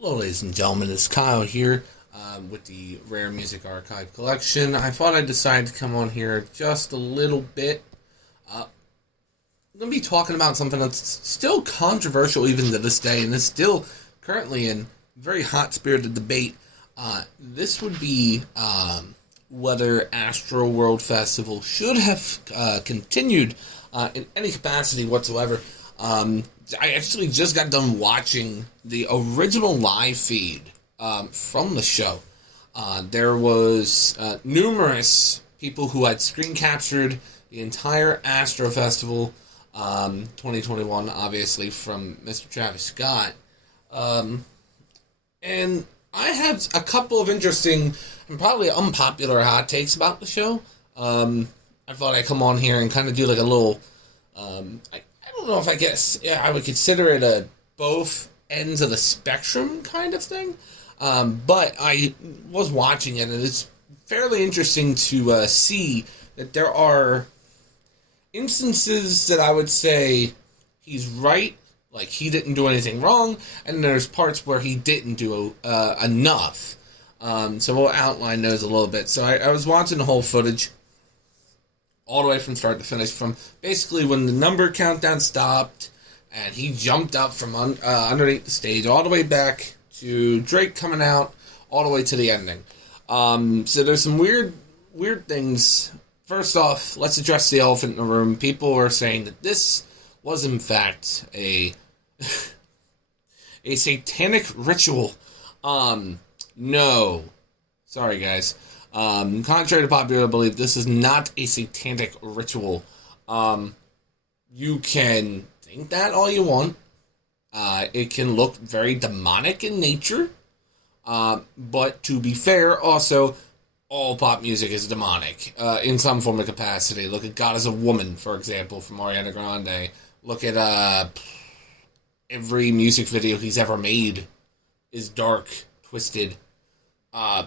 Hello, ladies and gentlemen. It's Kyle here with the Rare Music Archive Collection. I thought I'd decide to come on here just a little bit. I'm going to be talking about something that's still controversial even to this day, and is still currently in very hot-spirited debate. This would be whether Astroworld Festival should have continued in any capacity whatsoever. I actually just got done watching the original live feed from the show. There was numerous people who had screen captured the entire Astro Festival 2021, obviously, from Mr. Travis Scott. And I have a couple of interesting and probably unpopular hot takes about the show. I thought I'd come on here and kind of do like a little... I don't know if I would consider it a both ends of the spectrum kind of thing. But I was watching it, and it's fairly interesting to see that there are instances that I would say he's right, like he didn't do anything wrong, and there's parts where he didn't do enough. So we'll outline those a little bit. So I was watching the whole footage, all the way from start to finish, from basically when the number countdown stopped, and he jumped up from underneath the stage, all the way back to Drake coming out, all the way to the ending. So there's some weird things. First off, let's address the elephant in the room. People are saying that this was in fact a satanic ritual. No. Sorry, guys. Contrary to popular belief, this is not a satanic ritual. You can think that all you want. It can look very demonic in nature. But to be fair, also, all pop music is demonic in some form of capacity. Look at God is a Woman, for example, from Ariana Grande. Look at every music video he's ever made is dark, twisted.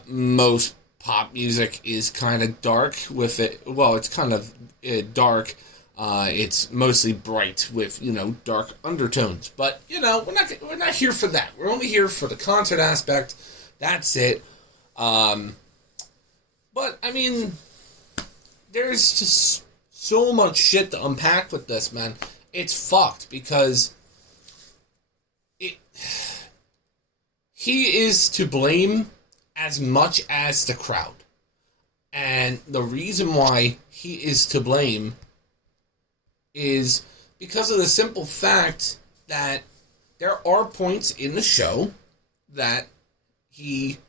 Most pop music is kind of dark with it. Well, it's kind of dark. It's mostly bright with, dark undertones. But, we're not here for that. We're only here for the concert aspect. That's it. But, I mean, there's just so much shit to unpack with this, man. It's fucked because he is to blame as much as the crowd. And the reason why he is to blame is because of the simple fact that there are points in the show that he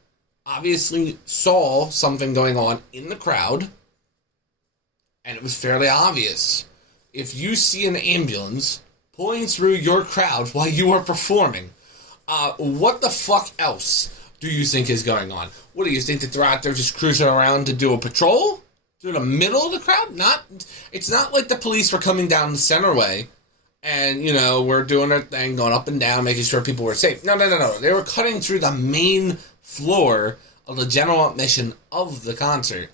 obviously saw something going on in the crowd, and it was fairly obvious. If you see an ambulance pulling through your crowd while you are performing, what the fuck else do you think is going on? What do you think, that they're out there just cruising around to do a patrol through the middle of the crowd? It's not like the police were coming down the centerway and, we're doing their thing, going up and down, making sure people were safe. No. They were cutting through the main floor of the general admission of the concert.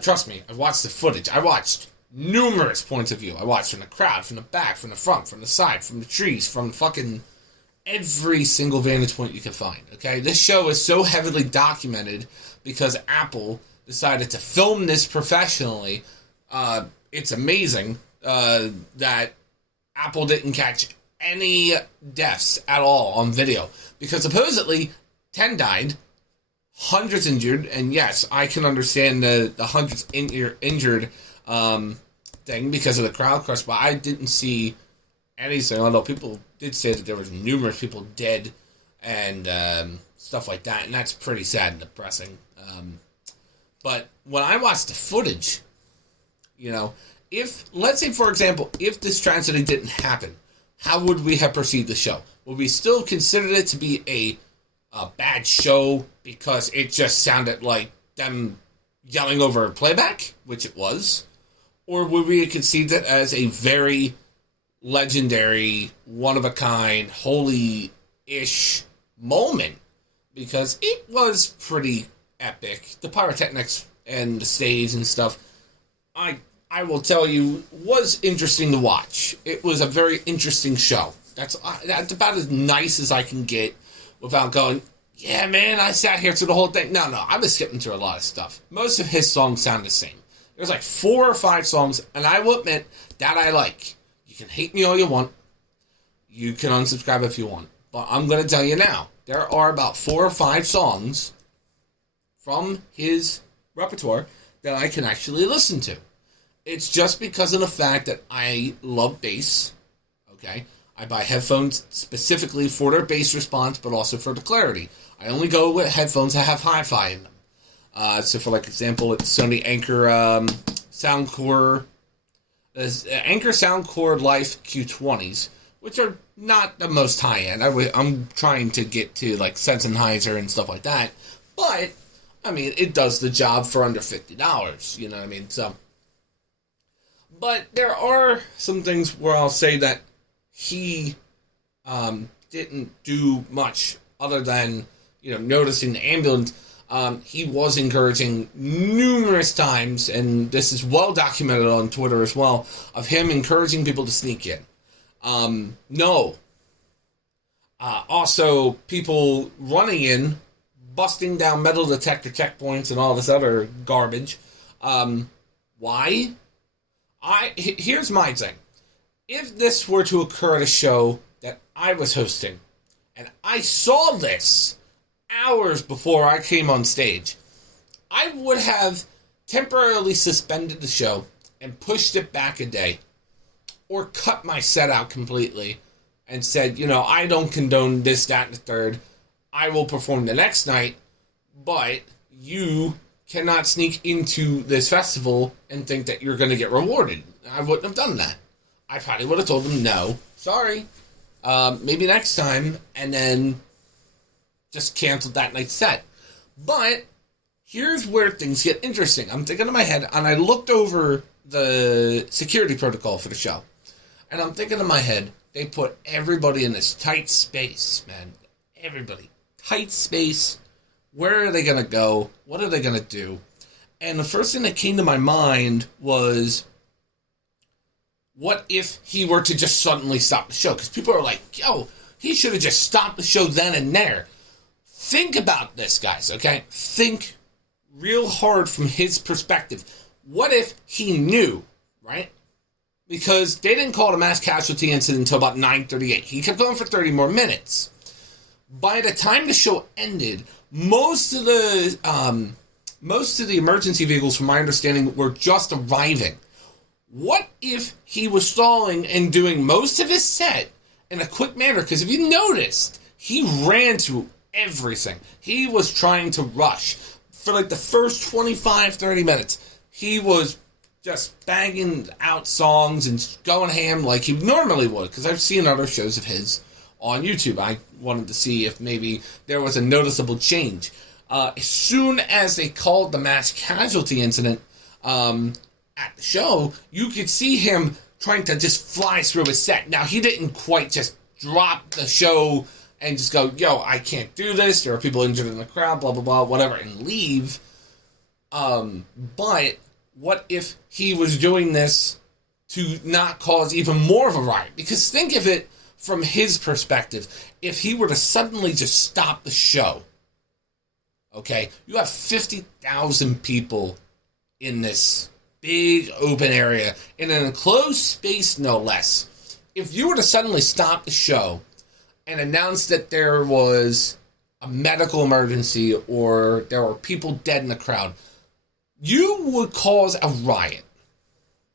Trust me, I've watched the footage. I watched numerous points of view. I watched from the crowd, from the back, from the front, from the side, from the trees, from fucking every single vantage point you can find, okay? This show is so heavily documented because Apple decided to film this professionally. It's amazing that Apple didn't catch any deaths at all on video, because supposedly 10 died, hundreds injured, and yes, I can understand the hundreds injured thing because of the crowd crush, but I didn't see anything, although people did say that there was numerous people dead and stuff like that, and that's pretty sad and depressing. But when I watched the footage, if, let's say, for example, if this tragedy didn't happen, how would we have perceived the show? Would we still consider it to be a bad show because it just sounded like them yelling over playback, which it was? Or would we conceive it as a very legendary, one-of-a-kind, holy-ish moment? Because it was pretty epic. The pyrotechnics and the stage and stuff, I will tell you, was interesting to watch. It was a very interesting show. That's about as nice as I can get without going, yeah, man, I sat here through the whole thing. No, I was skipping through a lot of stuff. Most of his songs sound the same. There's like 4 or 5 songs, and I will admit that I like. You can hate me all you want. You can unsubscribe if you want. But I'm going to tell you now, there are about 4 or 5 songs from his repertoire that I can actually listen to. It's just because of the fact that I love bass, okay? I buy headphones specifically for their bass response, but also for the clarity. I only go with headphones that have hi-fi in them. So for example, it's Sony Anchor Soundcore, Anchor Soundcore Life Q20s, which are not the most high-end. I'm trying to get to Sennheiser and stuff like that, but I mean, it does the job for under $50, you know what I mean? So, but there are some things where I'll say that he didn't do much other than, noticing the ambulance. He was encouraging numerous times, and this is well documented on Twitter as well, of him encouraging people to sneak in. No. Also, people running in, busting down metal detector checkpoints and all this other garbage. Why? Here's my thing. If this were to occur at a show that I was hosting, and I saw this hours before I came on stage, I would have temporarily suspended the show and pushed it back a day, or cut my set out completely and said, I don't condone this, that, and the third. I will perform the next night, but you cannot sneak into this festival and think that you're going to get rewarded. I wouldn't have done that. I probably would have told them, no, sorry, maybe next time, and then just canceled that night's set. But here's where things get interesting. I'm thinking in my head, and I looked over the security protocol for the show, and I'm thinking in my head, they put everybody in this tight space, man. Everybody. Tight space. Where are they going to go? What are they going to do? And the first thing that came to my mind was, what if he were to just suddenly stop the show? Because people are like, yo, he should have just stopped the show then and there. Think about this, guys, okay? Think real hard from his perspective. What if he knew, right? Because they didn't call it a mass casualty incident until about 9:38. He kept going for 30 more minutes. By the time the show ended, most of the emergency vehicles, from my understanding, were just arriving. What if he was stalling and doing most of his set in a quick manner? Because if you noticed, he ran through everything. He was trying to rush. For the first 25, 30 minutes, he was just banging out songs and going ham like he normally would. Because I've seen other shows of his on YouTube. I wanted to see if maybe there was a noticeable change. As soon as they called the mass casualty incident at the show, you could see him trying to just fly through his set. Now, he didn't quite just drop the show and just go, yo, I can't do this, there are people injured in the crowd, blah, blah, blah, whatever, and leave. But what if he was doing this to not cause even more of a riot? Because think of it from his perspective. If he were to suddenly just stop the show, okay, you have 50,000 people in this big open area, in an enclosed space, no less. If you were to suddenly stop the show and announce that there was a medical emergency or there were people dead in the crowd, you would cause a riot.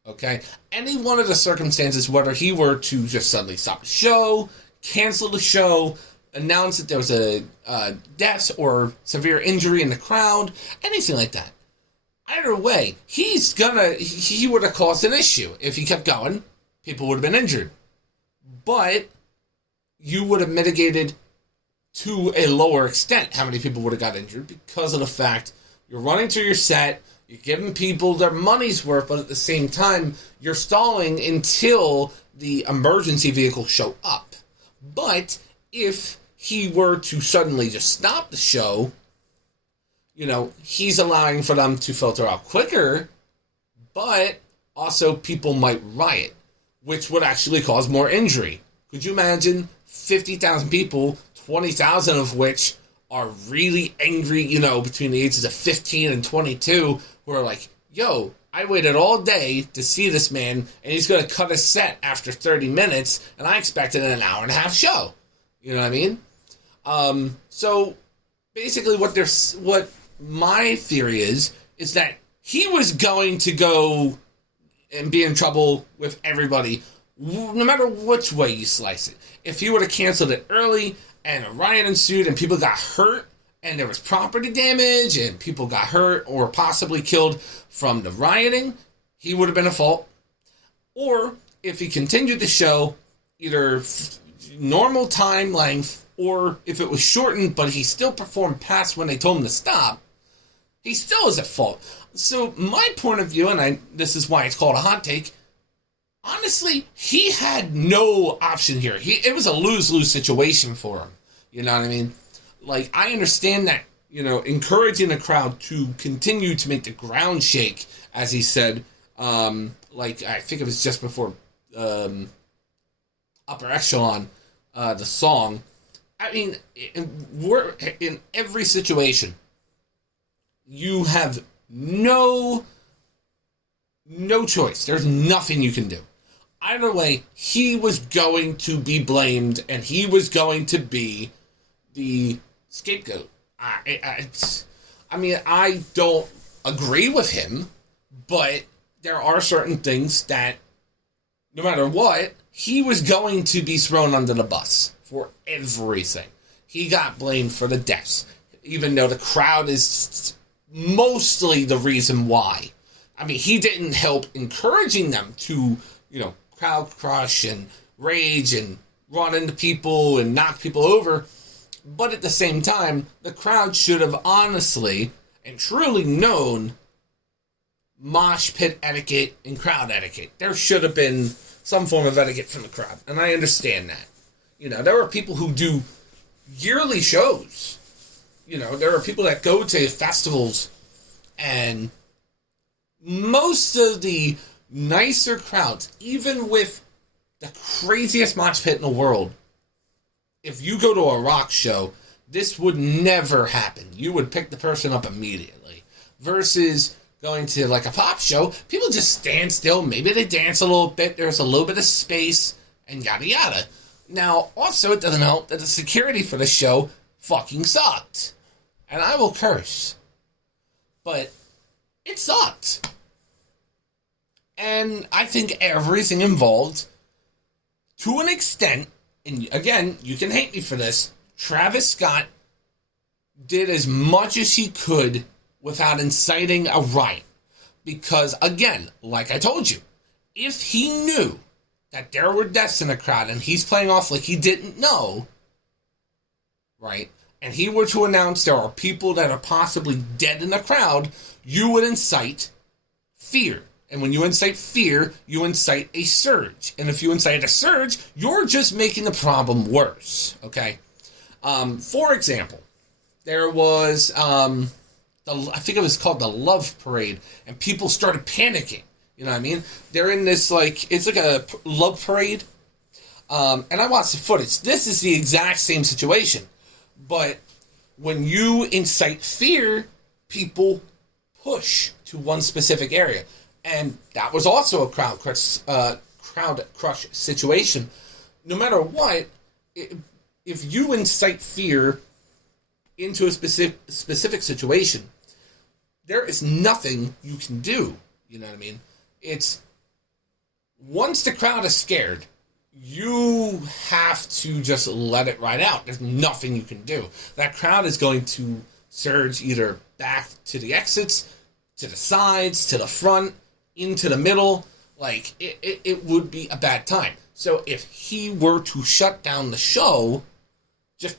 Okay? Any one of the circumstances, whether he were to just suddenly stop the show, cancel the show, announce that there was a death or severe injury in the crowd, anything like that. Either way, he would have caused an issue. If he kept going, people would have been injured. But you would have mitigated to a lower extent how many people would have got injured, because of the fact you're running through your set, you're giving people their money's worth, but at the same time, you're stalling until the emergency vehicles show up. But if he were to suddenly just stop the show, he's allowing for them to filter out quicker, but also people might riot, which would actually cause more injury. Could you imagine 50,000 people, 20,000 of which are really angry, between the ages of 15 and 22, who are like, yo, I waited all day to see this man, and he's going to cut a set after 30 minutes, and I expected an hour and a half show. You know what I mean? So basically what my theory is that he was going to go and be in trouble with everybody, no matter which way you slice it. If he would have canceled it early and a riot ensued and people got hurt and there was property damage and people got hurt or possibly killed from the rioting, he would have been at fault. Or if he continued the show, either normal time length or if it was shortened but he still performed past when they told him to stop, he still is at fault. So my point of view, and this is why it's called a hot take, honestly, he had no option here. It was a lose-lose situation for him. You know what I mean? Like, I understand that, encouraging the crowd to continue to make the ground shake, as he said, like, I think it was just before Upper Echelon, the song. I mean, we're in every situation. You have no choice. There's nothing you can do. Either way, he was going to be blamed, and he was going to be the scapegoat. I mean, I don't agree with him, but there are certain things that, no matter what, he was going to be thrown under the bus for everything. He got blamed for the deaths, even though the crowd is mostly the reason why. I mean, he didn't help encouraging them to, crowd crush and rage and run into people and knock people over. But at the same time, the crowd should have honestly and truly known mosh pit etiquette and crowd etiquette. There should have been some form of etiquette from the crowd. And I understand that. There are people who do yearly shows. There are people that go to festivals, and most of the nicer crowds, even with the craziest mosh pit in the world, if you go to a rock show, this would never happen. You would pick the person up immediately. Versus going to like a pop show, people just stand still. Maybe they dance a little bit. There's a little bit of space and yada yada. Now, also, it doesn't help that the security for the show fucking sucked. And I will curse. But it sucked. And I think everything involved, to an extent, and again, you can hate me for this, Travis Scott did as much as he could without inciting a riot. Because, again, like I told you, if he knew that there were deaths in the crowd and he's playing off like he didn't know, right, and he were to announce there are people that are possibly dead in the crowd, you would incite fear. And when you incite fear, you incite a surge. And if you incite a surge, you're just making the problem worse, okay? For example, there was, I think it was called the Love Parade, and people started panicking. You know what I mean? They're in this, it's like a love parade. And I watched the footage. This is the exact same situation. But when you incite fear, people push to one specific area. And that was also a crowd crush situation. No matter what, if you incite fear into a specific situation, there is nothing you can do. You know what I mean? It's, once the crowd is scared, you have to just let it ride out. There's nothing you can do. That crowd is going to surge either back to the exits, to the sides, to the front, into the middle. Like, it would be a bad time. So if he were to shut down the show, just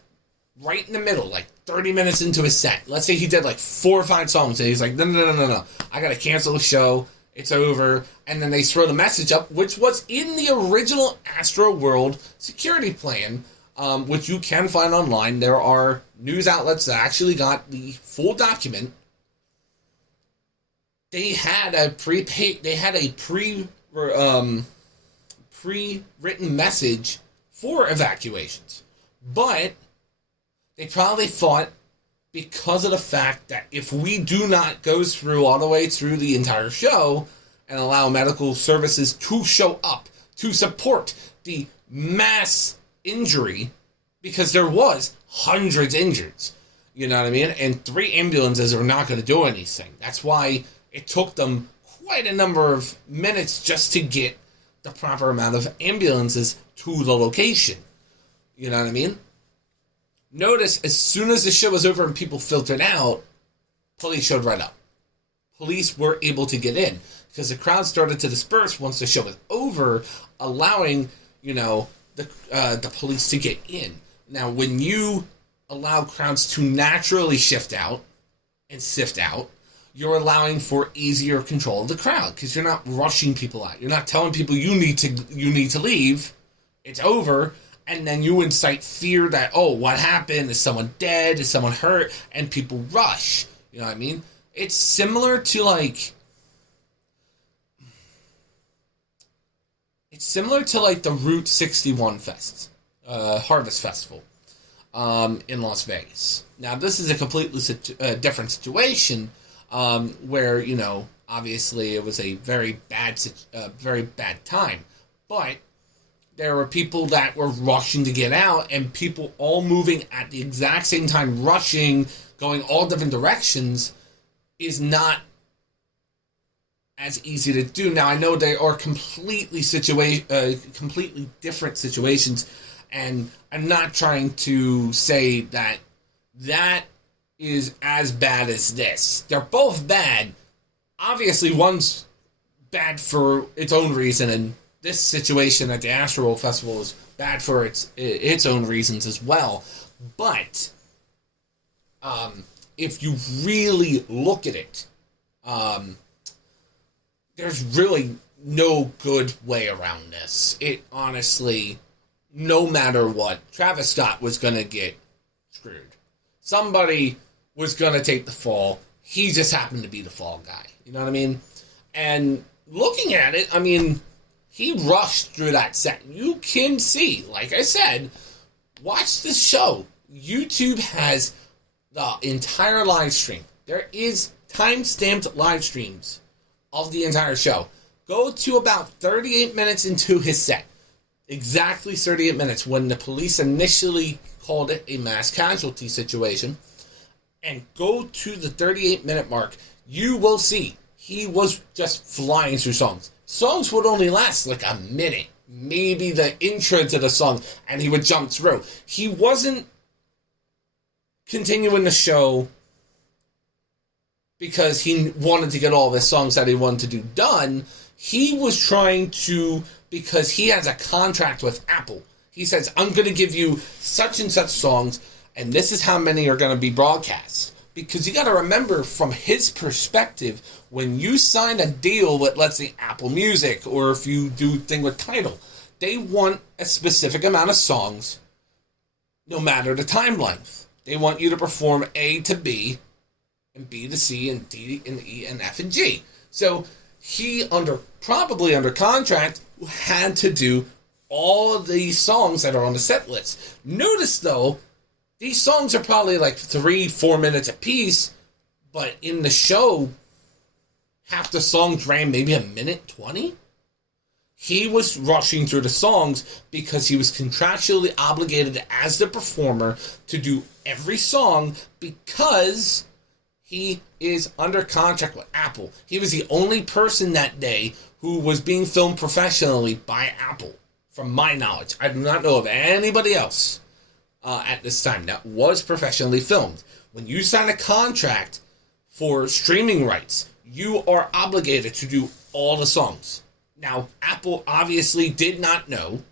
right in the middle, like 30 minutes into his set, let's say he did like 4 or 5 songs, and he's like, no, I gotta cancel the show, it's over, and then they throw the message up, which was in the original Astroworld security plan, which you can find online. There are news outlets that actually got the full document. They had a pre-written message for evacuations. But They probably thought, because of the fact that if we do not go through all the way through the entire show and allow medical services to show up to support the mass injury, because there was hundreds injured, you know what I mean? And 3 ambulances are not going to do anything. That's why it took them quite a number of minutes just to get the proper amount of ambulances to the location. You know what I mean? Notice, as soon as the show was over and people filtered out, police showed right up. Police were able to get in because the crowd started to disperse once the show was over, allowing, the police to get in. Now, when you allow crowds to naturally shift out and sift out, you're allowing for easier control of the crowd because you're not rushing people out. You're not telling people you need to leave. It's over. And then you incite fear that, oh, what happened? Is someone dead? Is someone hurt? And people rush. You know what I mean? It's similar to the Route 61 Fest, Harvest Festival, in Las Vegas. Now, this is a completely different situation, where, obviously it was a very bad time. But there were people that were rushing to get out, and people all moving at the exact same time, rushing, going all different directions, is not as easy to do. Now, I know they are completely different situations, and I'm not trying to say that is as bad as this. They're both bad. Obviously, one's bad for its own reason, and this situation at the Astroworld Festival is bad for its own reasons as well. But if you really look at it, there's really no good way around this. It honestly, no matter what, Travis Scott was going to get screwed. Somebody was going to take the fall. He just happened to be the fall guy. You know what I mean? And looking at it, I mean, he rushed through that set. You can see, like I said, watch the show. YouTube has the entire live stream. There is time-stamped live streams of the entire show. Go to about 38 minutes into his set. Exactly 38 minutes when the police initially called it a mass casualty situation. And go to the 38-minute mark. You will see he was just flying through songs. Songs would only last like a minute, maybe the intro to the song, and he would jump through. He wasn't continuing the show because he wanted to get all the songs that he wanted to do done. He was trying to, because he has a contract with Apple. He says, I'm going to give you such and such songs, and this is how many are going to be broadcast. Because you got to remember, from his perspective, when you sign a deal with, let's say, Apple Music, or if you do a thing with Tidal, they want a specific amount of songs, no matter the time length. They want you to perform A to B, and B to C, and D and E, and F and G. So he, probably under contract, had to do all of these songs that are on the set list. Notice, though, these songs are probably like 3-4 minutes a piece, but in the show, half the songs ran maybe 1:20. He was rushing through the songs because he was contractually obligated as the performer to do every song because he is under contract with Apple. He was the only person that day who was being filmed professionally by Apple, from my knowledge. I do not know of anybody else at this time that was professionally filmed. When you sign a contract for streaming rights, you are obligated to do all the songs. Now, Apple obviously did not know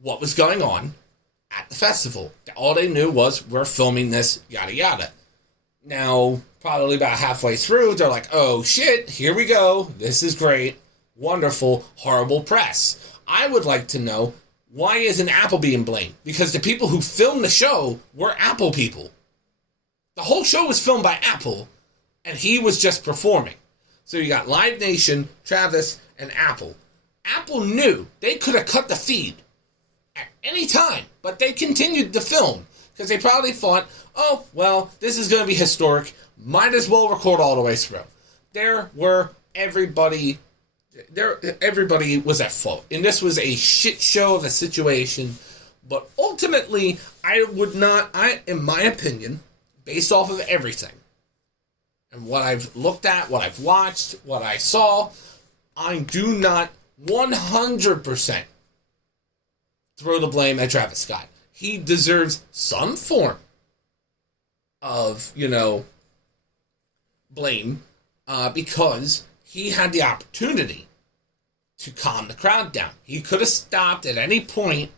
what was going on at the festival. All they knew was, we're filming this, yada yada. Now, probably about halfway through, they're like, oh shit, here we go. This is great. Wonderful. Horrible press. I would like to know, why isn't Apple being blamed? Because the people who filmed the show were Apple people. The whole show was filmed by Apple, and he was just performing. So you got Live Nation, Travis, and Apple. Apple knew they could have cut the feed at any time, but they continued to film Because they probably thought, oh, well, this is going to be historic. Might as well record all the way through. Everybody was at fault. And this was a shit show of a situation. But ultimately, in my opinion, based off of everything, and what I've looked at, what I've watched, what I saw, I do not 100% throw the blame at Travis Scott. He deserves some form of, blame, because he had the opportunity to calm the crowd down. He could have stopped at any point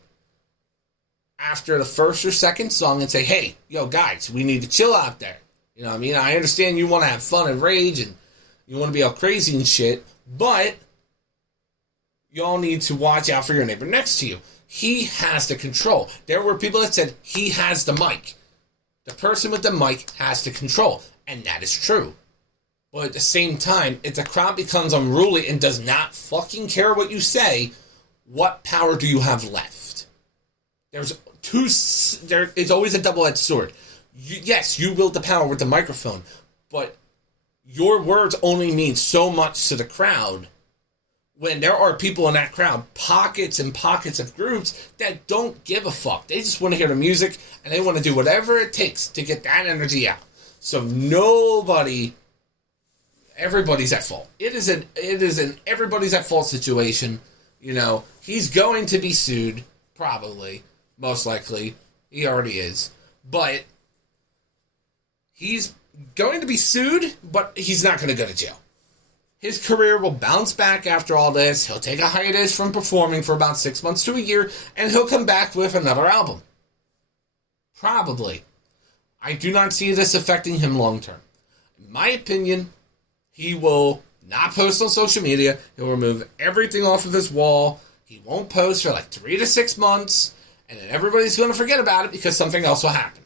after the first or second song and say, hey, yo, guys, we need to chill out there. You know what I mean? I understand you want to have fun and rage and you want to be all crazy and shit, but y'all need to watch out for your neighbor next to you. He has the control. There were people that said he has the mic. The person with the mic has the control, and that is true. But at the same time, if the crowd becomes unruly and does not fucking care what you say, what power do you have left? There is always a double-edged sword. Yes, you wield the power with the microphone, but your words only mean so much to the crowd when there are people in that crowd, pockets and pockets of groups that don't give a fuck. They just want to hear the music, and they want to do whatever it takes to get that energy out. So everybody's at fault. It is an everybody's at fault situation. He's going to be sued, probably, most likely. He already is. But he's going to be sued, but he's not going to go to jail. His career will bounce back after all this. He'll take a hiatus from performing for about 6 months to a year, and he'll come back with another album. Probably. I do not see this affecting him long term. In my opinion, he will not post on social media. He'll remove everything off of his wall. He won't post for like 3 to 6 months, and then everybody's going to forget about it because something else will happen.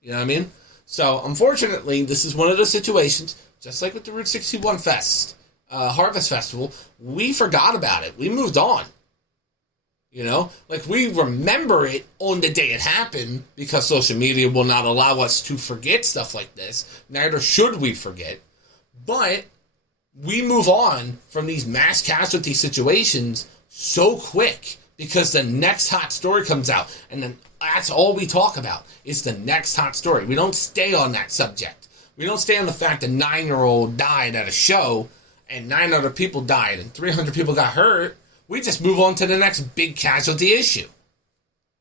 You know what I mean? So, unfortunately, this is one of those situations, just like with the Route 61 Harvest Festival, we forgot about it. We moved on. We remember it on the day it happened because social media will not allow us to forget stuff like this. Neither should we forget. But we move on from these mass casualty situations so quick because the next hot story comes out. And then that's all we talk about is the next hot story. We don't stay on that subject. We don't stay on the fact that a 9-year-old died at a show and 9 other people died and 300 people got hurt. We just move on to the next big casualty issue.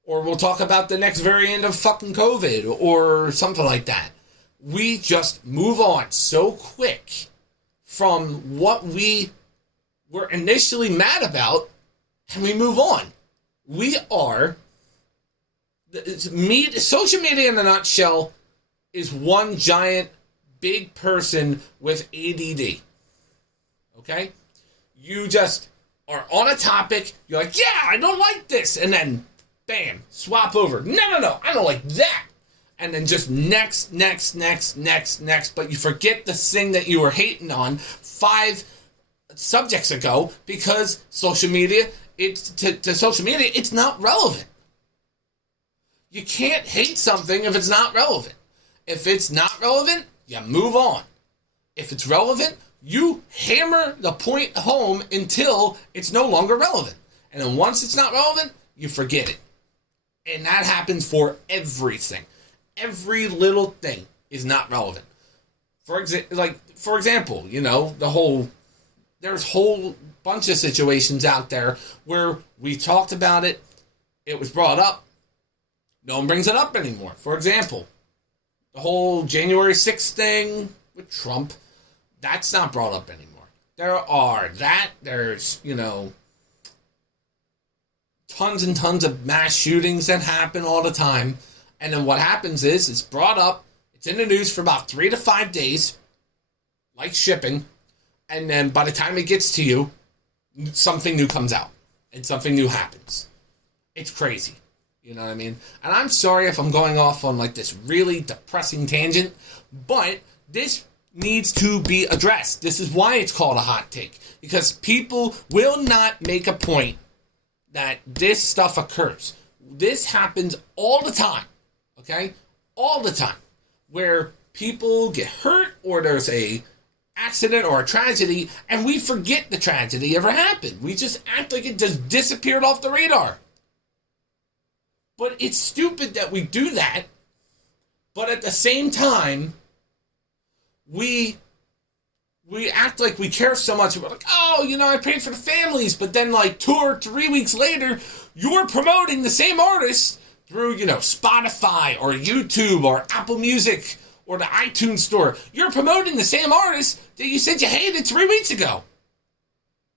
Or we'll talk about the next variant of fucking COVID or something like that. We just move on so quick from what we were initially mad about, and we move on. We are... Social media in a nutshell is one giant big person with ADD. Okay? You just are on a topic, you're like, yeah, I don't like this, and then, bam, swap over. No, I don't like that. And then just next, but you forget the thing that you were hating on 5 subjects ago because social media, to social media, it's not relevant. You can't hate something if it's not relevant. If it's not relevant, you move on. If it's relevant, you hammer the point home until it's no longer relevant. And then once it's not relevant, you forget it. And that happens for everything. Every little thing is not relevant. For example, there's whole bunch of situations out there where we talked about it, it was brought up, no one brings it up anymore. For example, the whole January 6th thing with Trump, that's not brought up anymore. There's, tons and tons of mass shootings that happen all the time. And then what happens is it's brought up, it's in the news for about 3 to 5 days, like shipping, and then by the time it gets to you, something new comes out, and something new happens. It's crazy. You know what I mean? And I'm sorry if I'm going off on like this really depressing tangent, but this needs to be addressed. This is why it's called a hot take. Because people will not make a point that this stuff occurs. This happens all the time. okay? All the time. Where people get hurt or there's a accident or a tragedy and we forget the tragedy ever happened. We just act like it just disappeared off the radar. But it's stupid that we do that, but at the same time, we act like we care so much. We're like, oh, I prayed for the families, but then like 2 or 3 weeks later, you're promoting the same artist through, Spotify or YouTube or Apple Music or the iTunes store. You're promoting the same artist that you said you hated 3 weeks ago.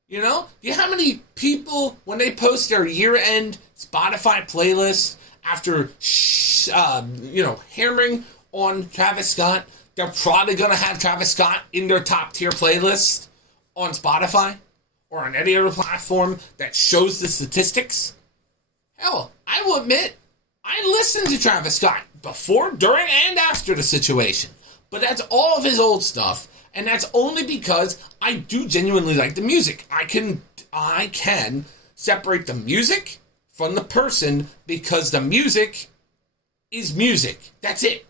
Do you know how many people, when they post their year-end Spotify playlist after, hammering on Travis Scott, they're probably going to have Travis Scott in their top-tier playlist on Spotify or on any other platform that shows the statistics? Hell, I will admit, I listened to Travis Scott before, during, and after the situation. But that's all of his old stuff, and that's only because I do genuinely like the music. I can separate the music from the person because the music is music. That's it.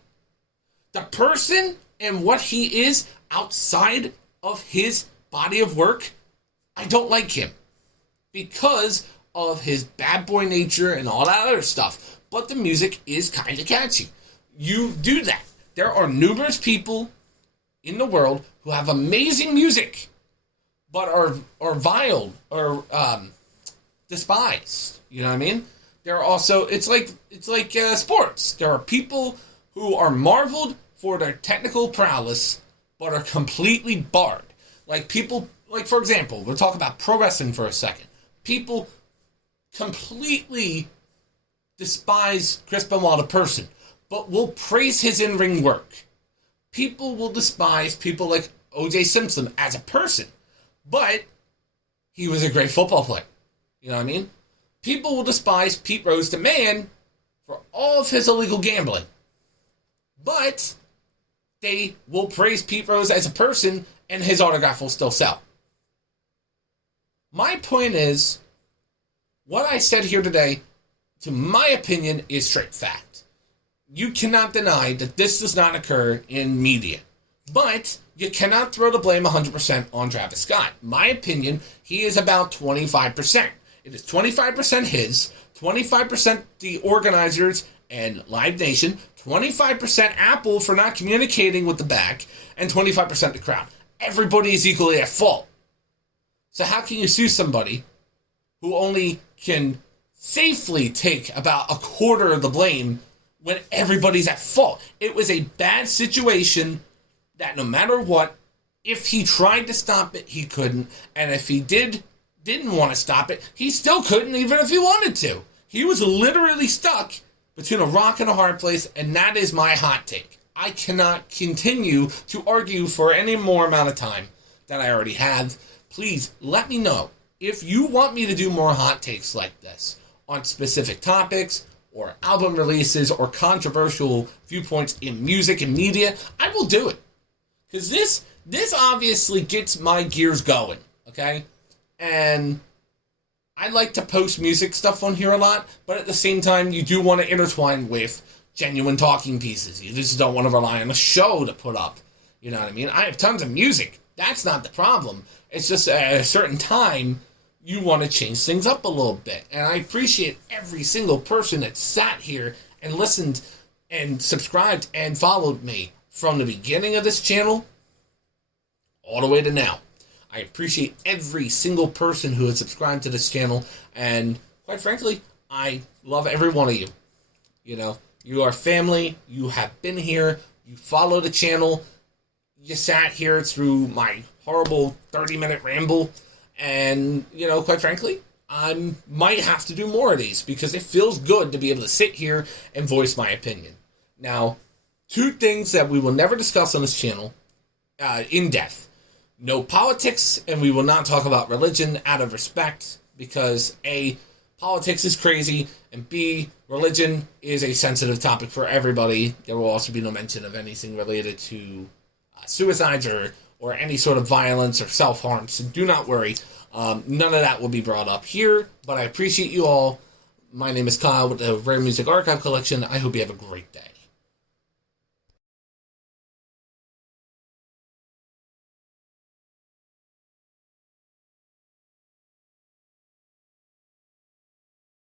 The person and what he is outside of his body of work, I don't like him because of his bad boy nature and all that other stuff. But the music is kind of catchy. You do that. There are numerous people in the world who have amazing music, but are viled or despised. You know what I mean? There are also it's like sports. There are people who are marveled for their technical prowess, but are completely barred. Like people, like for example, we'll talk about pro wrestling for a second. People completely despise Chris Benoit the person, but will praise his in-ring work. People will despise people like O.J. Simpson as a person, but he was a great football player. You know what I mean? People will despise Pete Rose the man for all of his illegal gambling, but they will praise Pete Rose as a person and his autograph will still sell. My point is, what I said here today, to my opinion, is straight fact. You cannot deny that this does not occur in media. But you cannot throw the blame 100% on Travis Scott. My opinion, he is about 25%. It is 25% his, 25% the organizers and Live Nation, 25% Apple for not communicating with the back, and 25% the crowd. Everybody is equally at fault. So how can you sue somebody who only can safely take about a quarter of the blame when everybody's at fault? It was a bad situation that no matter what, if he tried to stop it, he couldn't. And if he didn't want to stop it, he still couldn't even if he wanted to. He was literally stuck between a rock and a hard place, and that is my hot take. I cannot continue to argue for any more amount of time than I already have. Please let me know if you want me to do more hot takes like this on specific topics or album releases or controversial viewpoints in music and media. I will do it. Because this obviously gets my gears going, okay? And I like to post music stuff on here a lot, but at the same time, you do want to intertwine with genuine talking pieces. You just don't want to rely on a show to put up. You know what I mean? I have tons of music. That's not the problem. It's just at a certain time, you want to change things up a little bit. And I appreciate every single person that sat here and listened and subscribed and followed me from the beginning of this channel all the way to now. I appreciate every single person who has subscribed to this channel, and quite frankly, I love every one of you. You know, you are family, you have been here, you follow the channel, you sat here through my horrible 30-minute ramble, and, you know, quite frankly, I might have to do more of these, because it feels good to be able to sit here and voice my opinion. Now, 2 things that we will never discuss on this channel in depth. No politics, and we will not talk about religion out of respect, because A, politics is crazy, and B, religion is a sensitive topic for everybody. There will also be no mention of anything related to suicides or any sort of violence or self-harm, so do not worry. None of that will be brought up here, but I appreciate you all. My name is Kyle with the Rare Music Archive Collection. I hope you have a great day.